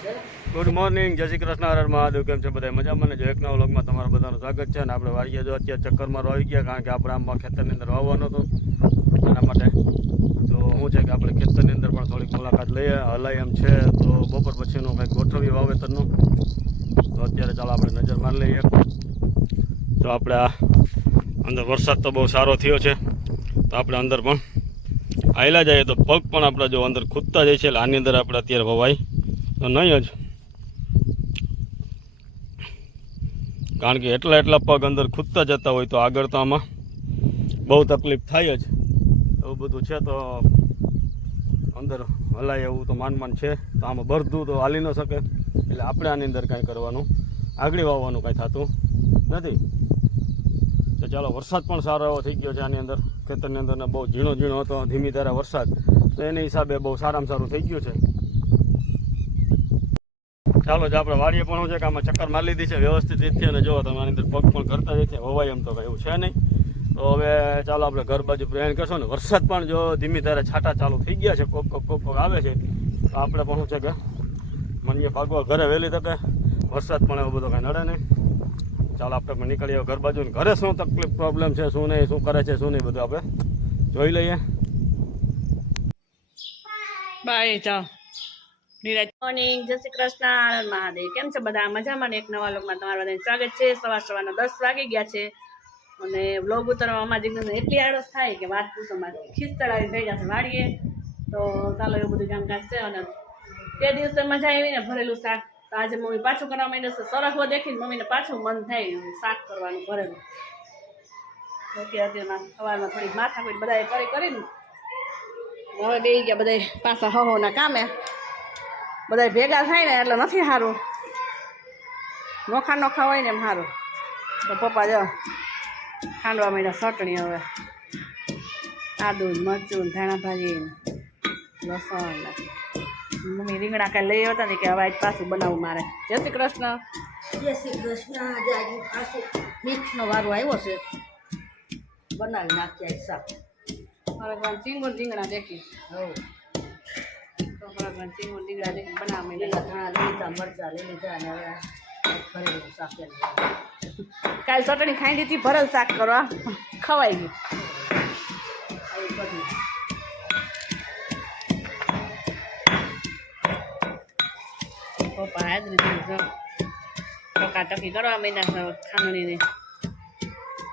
Good morning, જય શ્રી કૃષ્ણ, હર મહાદેવ. કેમ છે બધા મજામાં ને? જો એક નવા વ્લોગમાં તમારા બધાનું સ્વાગત છે. અને આપણે વાડીએ જો અત્યારે ચક્કરમાં આવી ગયા, કારણ કે આપણે આમાં ખેતરની અંદર વાવવાનો હતો એના માટે. તો શું છે કે આપણે ખેતરની અંદર પણ થોડીક મુલાકાત લઈએ, હલાય એમ છે. તો બપોર પછીનું કંઈક ગોઠવીએ વાવેતરનું. તો અત્યારે ચાલો આપણે નજર મારી લઈએ. તો આપણે આ અંદર વરસાદ તો બહુ સારો થયો છે, તો આપણે અંદર પણ આવેલા જઈએ તો પગ પણ આપણે જો અંદર ખૂદતા જાય છે. એટલે આની અંદર આપણે અત્યારે વવાય તો નહીં જ, કારણ કે એટલા પગ અંદર ખૂદતા જતા હોય તો આગળ તો આમાં બહુ તકલીફ થાય જ. એવું બધું છે તો અંદર હલાય એવું તો માન છે. તો આમાં બરધું તો હાલી ન શકે, એટલે આપણે આની અંદર કાંઈ કરવાનું, આગળ વાવવાનું કાંઈ થતું નથી. તો ચાલો, વરસાદ પણ સારો એવો થઈ ગયો છે આની અંદર ખેતરની અંદર. ને બહુ ઝીણો હતો, ધીમી ધારે વરસાદ, તો એની હિસાબે બહુ સારામાં સારું થઈ ગયું છે. ચાલો જ આપણે વાડીએ પણ શું છે કે આમાં ચક્કર મારી લીધી છે વ્યવસ્થિત રીતથી. અને જો તમે આની અંદર પગ પણ કરતા જ છે, હોવાય એમ તો કંઈ એવું છે નહીં. તો હવે ચાલો આપણે ઘર બાજુ પ્રયાણ કરશો ને. વરસાદ પણ જો ધીમી ધારે છાંટા ચાલુ થઈ ગયા છે, કોક આવે છે. તો આપણે પણ શું છે કે મનીએ ભાગવા ઘરે વહેલી તકે, વરસાદ પણ એવો બધો કાંઈ નડે નહીં. ચાલો આપણે પણ નીકળીએ ઘર બાજુ. ને ઘરે શું તકલીફ પ્રોબ્લેમ છે, શું નહીં, શું કરે છે, શું નહીં, બધું આપણે જોઈ લઈએ. બાય ચાલો. મોર્નિંગ, જય શ્રી કૃષ્ણ, મહાદેવ. કેમ છે બધા? મજામાં ને? એક નવા લોકમાં તમારા બધાને સ્વાગત છે. સવારના 10 વાગી ગયા છે અને વ્લોગ ઉતારવામાં જીગ્ને એટલી આળસ થાય કે વાત પૂછોમાં ખીચડાવી થઈ જશે વાળીએ. તો ચાલો, એવું બધું કામકાજ છે. અને તે દિવસે મજા આવી ને ભરેલું શાક, તો આજે મમ્મી પાછું કરવા માંડે છે. સરખવો દેખીને મમ્મીને પાછું મન થાય શાક કરવાનું ભરેલું. અત્યારમાં સવારમાં થોડીક માથાકૂટ બધાએ કરીને હવે બે ગયા બધા પાછા હહોના કામે. બધા ભેગા થાય ને એટલે નથી સારું, નોખા હોય ને એમ સારું. તો પપ્પા જો ખાંડવા માંડ્યા ચટણી. હવે આદુ, મરચું, ધાણા ભાજી, લસણ. મમ્મી રીંગણા કાંઈ લઈ આવતા ને કે હવે આજ પાછું બનાવવું મારે. જય શ્રી કૃષ્ણ. જય શ્રી કૃષ્ણ. આજે પાછું મિક્સનો વારો આવ્યો છે, બનાવી નાખ્યા શાક. મારે ચીંગું રીંગણા દેખી ચીંગું રીંગણા દેખી બનાવવા લીલા ધાણા લઈ લીધા, મરચાં લઈ લીધા, અને હવે ભરેલું શાક કાલે ચટણી ખાઈ દીધી, ભરેલ શાક કરવા ખવાઈ ગયું. આવી બધું પપ્પા હાજરી ટકા ટકી કરવા માંડ્યા છે ખાંડણીને.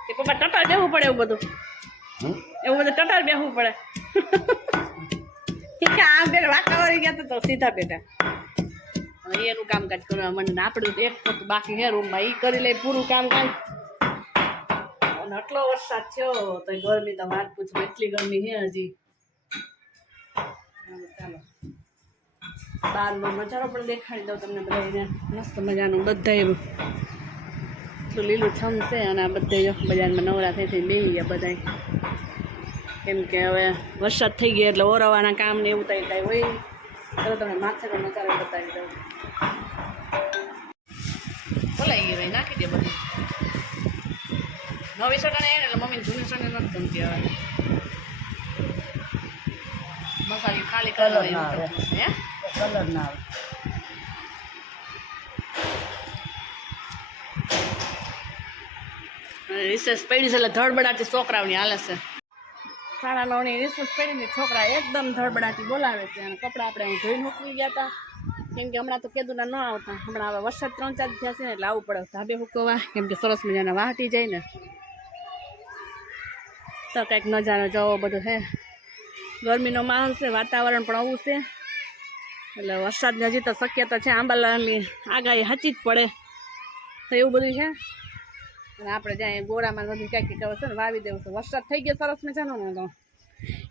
તે પપ્પા ટટાર બેસવું પડે, એવું બધું ટટાર બેસવું પડે. આમ પેલા વાંકા વળી ગયા તો સીધા બેઠા. હવે એનું કામકાજ કરવા મને આપણું એક વખત બાકી છે રૂમમાં, એ કરી લે પૂરું કામકાજ. અને આટલો વરસાદ થયો તો ગરમી તો વાત પૂછો, એટલી ગરમી છે હજી. ચાલો બહારનો નજારો પણ દેખાડી દઉં તમને બધાને. મસ્ત મજાનું બધા એટલું લીલું છમ છે. અને આ બધા બજારમાં નવરા થઈ બેસી ગયા બધા, કેમ કે હવે વરસાદ થઈ ગયા એટલે ઓરવાના કામ ને એવું કાંઈ હોય. ચાલો તમે માથેનો નજારો બતાવી દઉં. બોલાઈ ગઈ ભાઈ, નાખી દે બધું. નવી ચટણી આવે ને એટલે મમ્મીને જૂની ચટણી નથી ગમતી. હવે મસાલી ખાલી કલર કલર ના આવે, હે કલર ના આવે. રિસેસ પડી છે એટલે ધડબડાટી છોકરાઓની હાલે છે. 9:30 રિસેસ પડીને છોકરા એકદમ ધડબડાટી બોલાવે છે. અને કપડાં આપણે અહીં ધોઈને મૂકી ગયા હતા, કેમ કે હમણાં તો કેદુના ન આવતા. હમણાં હવે વરસાદ 3-4 થયા છે ને એટલે આવવું પડે ધાબે હુકવવા, કેમ કે સરસ મજાના વાહટી જાય ને. તો કંઈક નજારો જવો બધું છે. ગરમીનો માહોલ છે, વાતાવરણ પણ આવું છે, એટલે વરસાદની હજી તો શક્યતા છે. આંબાલાલની આગાહી સાચી જ પડે તો એવું બધું છે. અને આપણે જ્યાં ગોળામાં બધું કંઈક છે ને વાવી દેવું છે. વરસાદ થઈ ગયો સરસ મજાનો ને, તો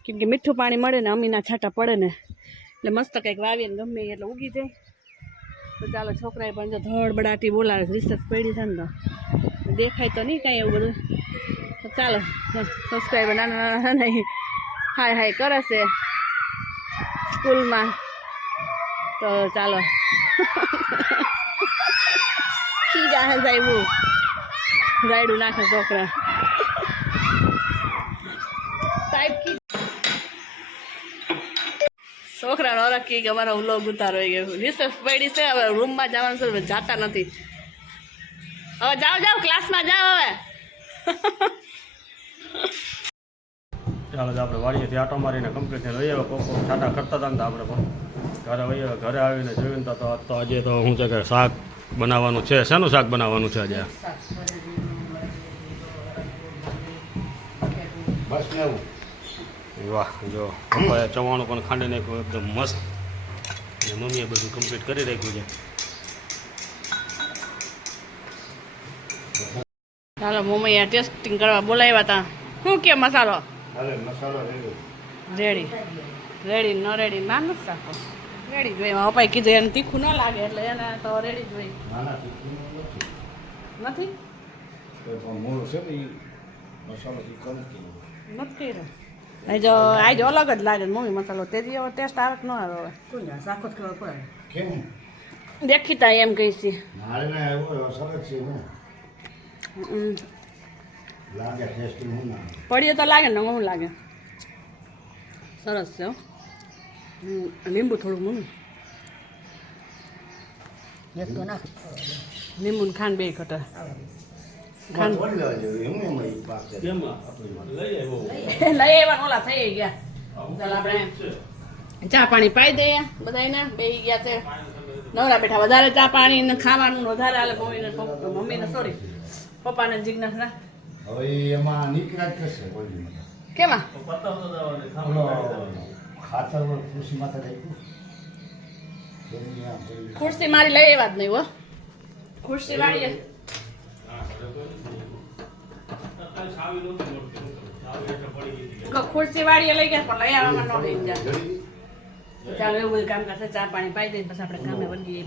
કેમ કે મીઠું પાણી મળે ને, અમીના છાંટા પડે ને, એટલે મસ્ત કંઈક વાવીએ ને ગમે એટલે ઉગી જાય. તો ચાલો, છોકરાએ પણ જો ધડબડાટી બોલાવે છે. રિસેસ પડી છે ને તો દેખાય તો નહીં કાંઈ એવું બધું. તો ચાલો, સબસ્ક્રાઈબર નાના નહીં હાય કરે છે સ્કૂલમાં. તો ચાલો ખીજા હે સાહેબ, રાયડું નાખે છોકરા. સાહેબ છોકરાનો ઓળખી કે અમારો વ્લોગ ઉતારો ગયો રિસર્ચ પડી છે હવે રૂમમાં જવાનું છે જાતા નથી હવે જાઓ ક્લાસમાં જાઓ હવે ચાલો તો આપણે વાડીએથી આટો મારીને કમ્પ્લીટ થઈને લઈ આવ્યા કોકો છાટા કરતા હતા ને તો આપણે પણ ઘરે વહી આવ્યા ઘરે આવીને જોયું ને તો આજે તો શું છે કે શાક બનાવવાનું છે શેનું શાક બનાવવાનું છે આજે બસ ને એવું વાહ જો પપ્પાએ ચવાણું પણ ખાંડી નાખ્યું એકદમ મસ્ત અને મમ્મીએ બધું કમ્પ્લીટ કરી રાખ્યું છે ચાલો મમ્મી ટેસ્ટિંગ કરવા બોલાવ્યા હતા શું કે મસાલો હાલે મસાલો રેડી ન રેડી ના નથી રાખો રેડી જોઈએ મારા પપ્પાએ કીધું એને તીખું ન લાગે એટલે એને તો રેડી જોઈએ નાના નથી પણ મૂળ છે ને એ મસાલોથી કમ કીધું નથી કર્યો નહીં જો આજ અલગ જ લાગે મમ્મી મસાલો તેથી હવે ટેસ્ટ આવે કે ન આવે હવે કોઈ ના શાક જ ખબર પડે કેમ દેખીતા એમ કહી છે મારે ના એવો સરસ છે ને લાગે ટેસ્ટી હું ના પડીએ તો લાગે ને હું લાગે સરસ છે હો. લીંબુ થોડુંક મમ્મી એક તો નાખ લીંબુ ને ખાંડ બે ખટર ખાન વળી લેવા જેવું એમ એમ ઈ પાક છે લઈ આવ્યો લઈ આવ્યા ઓલા થઈ ગયા ચાલ આપણે ચા પાણી પાઈ દઈએ બધાને બેસી ગયા છે નવરા બેઠા વધારે ચા પાણી ને ખાવાનું ને વધારે હાલે મમ્મીને સોરી પપ્પાને જિજ્ઞાસ ના હવે ઈ એમાં નીકળ્યા જ કરશે કોઈ દી કેમાં ખાતર કૃષિ માથે રાખ્યું ખુરશી મારી લઈ આવ્યા જ નહીં હો ખુરશી વાળીએ ખુરશી વાળીએ લઈ ગયા પણ લઈ આવવામાં ન લઈ ગયા ચાલો એવું બધું કામ કરશે ચા પાણી પાઈ દઈએ પછી આપણે કામે વળગીએ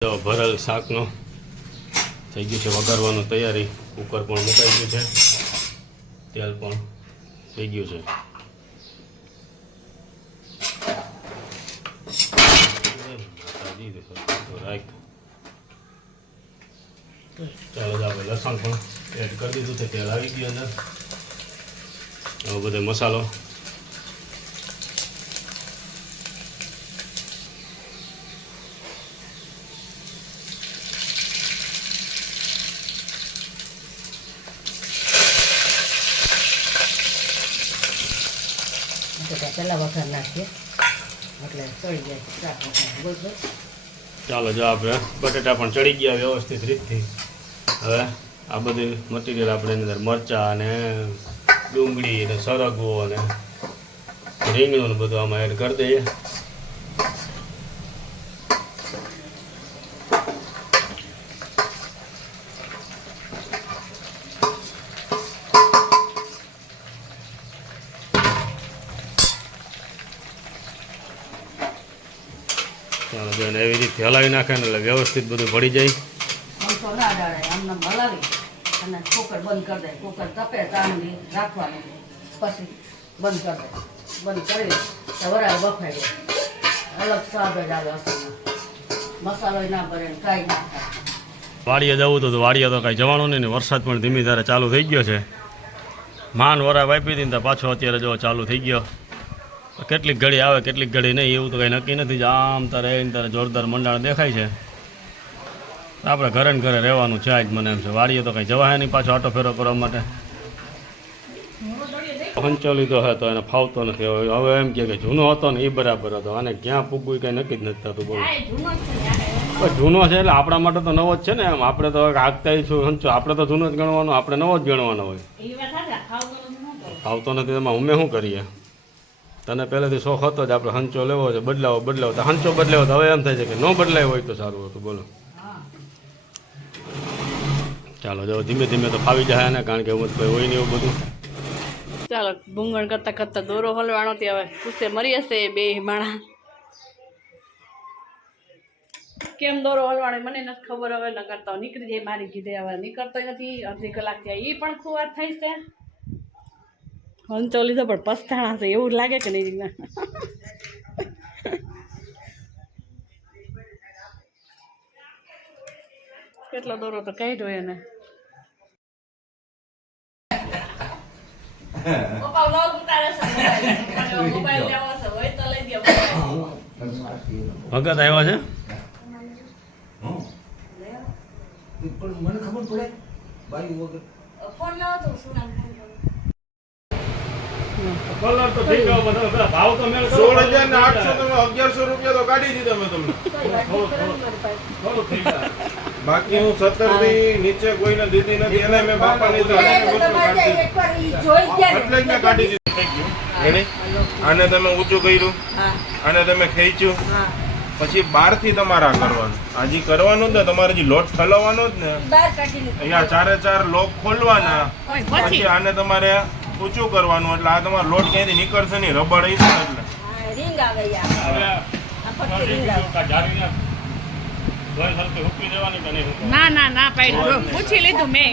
તો ભરેલ શાકનો થઈ ગયું છે વઘારવાનું તૈયારી કુકર પણ મુકાઈ ગયું છે તેલ પણ થઈ ગયું છે રાખ ચાલો આપણે લસણ પણ એડ કરી દીધું છે તેલ આવી ગયું અંદર હવે બધો મસાલો પહેલાં વઘાર નાખીએ એટલે ચડી જાય શાક બરોબર ચાલો જો આપણે બટેટા પણ ચડી ગયા વ્યવસ્થિત રીતથી હવે આ બધું મટીરિયલ આપણે એની અંદર મરચાં અને ડુંગળી અને સરગવો અને રીંગણું ને બધું આમાં એડ કરી દઈએ ચાલો જો એને એવી રીતે હલાવી નાખે ને એટલે વ્યવસ્થિત બધું ભળી જાય આમ તો ના ડાળે આમને હલાવી અને કુકર બંધ કરી દે કુકર તપે તાંડી રાખવાનું પછી બંધ કરી દે બંધ કરી તો વરાળ બફાઈ જાય અલગ સ્વાદ જ આવે અસલમાં મસાલો ના ભરે ને કાંઈ ના થાય વાડીએ જવું તો વાડીએ તો કાંઈ જવાનું નહીં ને વરસાદ પણ ધીમી ધારે ચાલુ થઈ ગયો છે માન વરા વાપી હતી ને તો પાછો અત્યારે જો ચાલુ થઈ ગયો કેટલીક ઘડી આવે કેટલીક ઘડી નહીં એવું તો કંઈ નક્કી નથી આમ તારે એને તારે જોરદાર મંડાણ દેખાય છે આપણે ઘરે ને ઘરે રહેવાનું છે આજ મને એમ છે વાડીએ તો કંઈ જવાય નહીં પાછો આટો ફેરો કરવા માટે હંચો લીધો હતો એને ફાવતો નથી હવે એમ કે જૂનો હતો ને એ બરાબર હતો અને ક્યાં પૂગવું કંઈ નક્કી જ નથી થતું બોલો જૂનો છે એટલે આપણા માટે તો નવો જ છે ને એમ આપણે તો આગતા છું હંચો આપણે તો જૂનો જ ગણવાનો આપણે નવો જ ગણવાનો હોય ફાવતો નથી એમાં અમે શું કરીએ તને પહેલેથી શોખ હતો જ આપણે હંચો લેવો છે બદલાવો તો હંચો બદલાવો તો હવે એમ થાય છે કે ન બદલાયો હોય તો સારું હતું બોલો ચાલો જો ધીમે ધીમે તો ફાવી જાય ને કારણ કે એવું કોઈ હોય નહીં એવું બધું ચાલો ભૂંગણ કરતા કરતા દોરો હલવાનો તે હવે ખુશે મરી હશે બે માણા કેમ દોરો હલવાનો મને નથી ખબર હવે ન કરતો નીકળી જાય મારી કીધે હવે નીકળતો નથી અડધી કલાક ત્યાં એ પણ ખુવાર થઈ છે હંચો લીધો પણ પસ્તાણા છે એવું લાગે કે નહીં કેટલો દોરો તો કાઢ્યો એને પપ્પા વ્લોગ ઉતારે છે મોબાઈલ લેવો છે હોય તો લઈ દો ભગત આવ્યા છે પણ મને ખબર પડે બાઈ વગર ફોન લેવો તો શું નામ કલર તો ઠીક છે બધો પેલા ભાવ તો મેળ કરો 16,800 તમે 1100 રૂપિયા તો કાઢી દીધા મેં તમને થોડું થઈ જાય બાકી હું 17 થી નીચે કોઈને દીધી નથી એને મેં બાપાની તો 1,200 કાઢી એટલે જ મેં કાઢી દીધી એની આને તમે ઊંચું કર્યું આને તમે ખેંચ્યું પછી 12 થી તમારે આ કરવાનું આજી કરવાનું જ ને તમારે જે લોટ ઠલવવાનો જ ને અહીંયા 4 લોક ખોલવાના પછી આને તમારે ઊંચું કરવાનું એટલે આ તમારો લોટ ક્યાંયથી નીકળશે નહીં રબડ આવી છે એટલે રીંગ આવે યાર આ ફક્ત રીંગ આવે ના ના ના પાડ્યું પૂછી લીધું મેં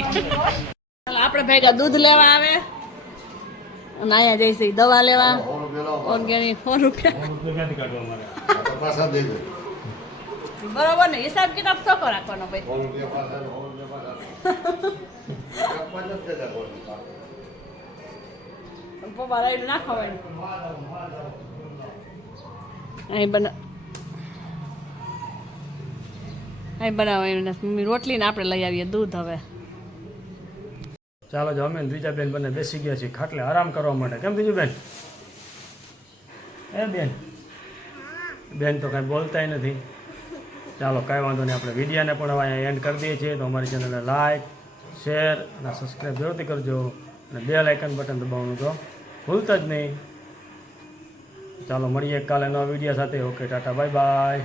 આપણે ભેગા દૂધ લેવા આવે અને અહીંયા જઈશે દવા લેવા ઓર્ગેનિક 100 રૂપિયા પાછા દે દે બરોબર ને હિસાબ કિતાબ સોકો રાખવાનો ભાઈ પપ્પા રાઈડ ના ખવાય અહીં બનાવે મમ્મી રોટલી ને આપણે લઈ આવીએ દૂધ હવે ચાલો જો અમે ને બીજા બેન બંને બેસી ગયા છીએ ખાટલે આરામ કરવા માટે કેમ બીજું બેન એ બેન તો કાંઈ બોલતાય નથી ચાલો કાંઈ વાંધો નહીં આપણે વિડીયાને પણ હવે અહીંયા એન્ડ કરી દઈએ છીએ તો અમારી ચેનલને લાઈક શેર અને સબસ્ક્રાઈબ જરૂરથી કરજો અને બેલ આઇકન બટન દબાવવાનું તો ભૂલતા જ નહીં ચાલો મળીએ કાલે નવા વિડીયો સાથે ઓકે ટાટા બાય બાય